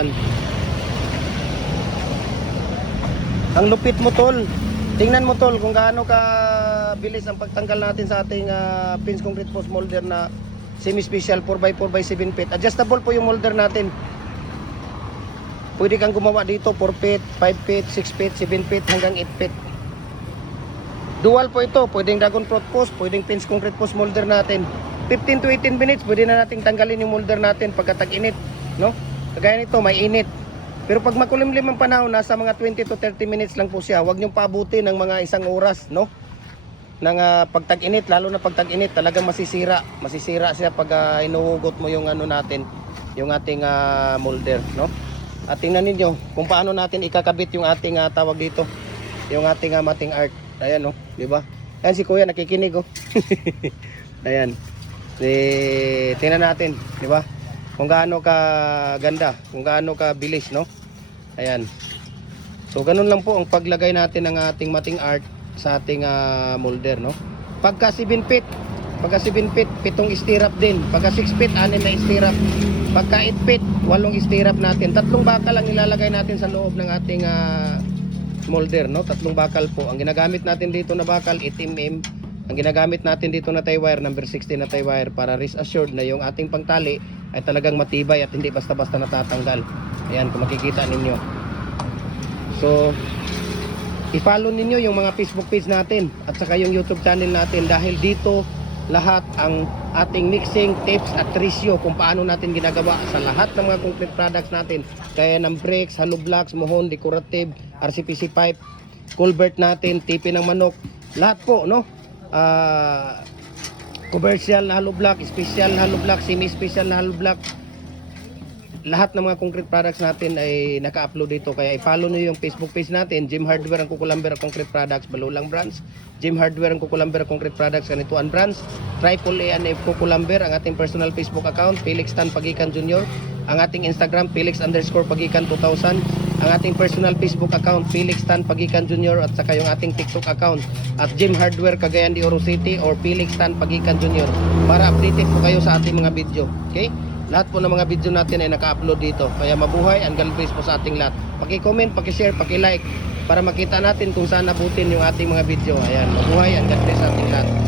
Ayan. Ang lupit mo tol. Tingnan mo tol kung gaano ka bilis ang pagtanggal natin sa ating pins concrete post molder na semi-special 4x4x7 feet. Adjustable po yung molder natin. Pwede kang gumawa dito 4 feet, 5 feet, 6 feet, 7 feet hanggang 8 feet. Dual po ito. Pwedeng dragon fruit post, pwedeng pins concrete post molder natin. 15 to 18 minutes pwede na nating tanggalin yung molder natin pagka tag-init, no? Kagaya nito may init. Pero pag makulimlim ang panahon, nasa mga 20 to 30 minutes lang po siya. Huwag niyong paabuti ng mga 1 oras, no? Nang pagtag-init, lalo na pagtag-init, talagang masisira. Masisira siya pag inuhugot mo yung ano natin, yung ating molder, no? At tingnan ninyo kung paano natin ikakabit yung ating tawag dito, yung ating mating art. Ayan, no? Di ba? Ayan si Kuya nakikinig, oh. Ayan. Tingnan natin, di ba? Kung gaano ka ganda, kung gaano ka bilis, no? Ayan. So ganun lang po ang paglagay natin ng ating mating art sa ating molder, no? Pagka 7 feet, 7 stirrup din. Pagka 6 feet, 6 na stirrup. Pagka 8 feet, 8 stirrup natin. 3 bakal ang nilalagay natin sa loob ng ating molder, no? 3 bakal po. Ang ginagamit natin dito na bakal 8mm. Ang ginagamit natin dito na tie wire, number 16 na tie wire, para rest assured na yung ating pangtali ay talagang matibay at hindi basta-basta natatanggal. Ayan, kung makikita ninyo. So, i-follow ninyo yung mga Facebook page natin at saka yung YouTube channel natin, dahil dito lahat ang ating mixing tips at ratio kung paano natin ginagawa sa lahat ng mga concrete products natin. Kaya ng bricks, hollow blocks, mohon, decorative, RCPC pipe, culvert natin, tipi ng manok, lahat po, no? Commercial na hollow block, special na hollow block, semi-special na hollow block, lahat ng mga concrete products natin ay naka-upload dito. Kaya i-follow nyo yung Facebook page natin, Jim Hardware ang Kukulamber Concrete Products, Balulang Branch, Jim Hardware ang Kukulamber Concrete Products, Kanituan Branch, Triple A and F Kukulamber, ang ating personal Facebook account, Felix Tan Pagikan Jr., ang ating Instagram, Felix_Pagikan 2000, ang ating personal Facebook account, Felix Tan Pagikan Jr., at saka yung ating TikTok account at Jim Hardware Cagayan de Oro City or Felix Tan Pagikan Jr. para updated po kayo sa ating mga video. Okay? Lahat po ng mga video natin ay naka-upload dito. Kaya mabuhay and God bless po sa ating lahat. Paki-comment, paki-share, paki-like para makita natin kung saan nabutin yung ating mga video. Ayan, mabuhay and God bless sa ating lahat.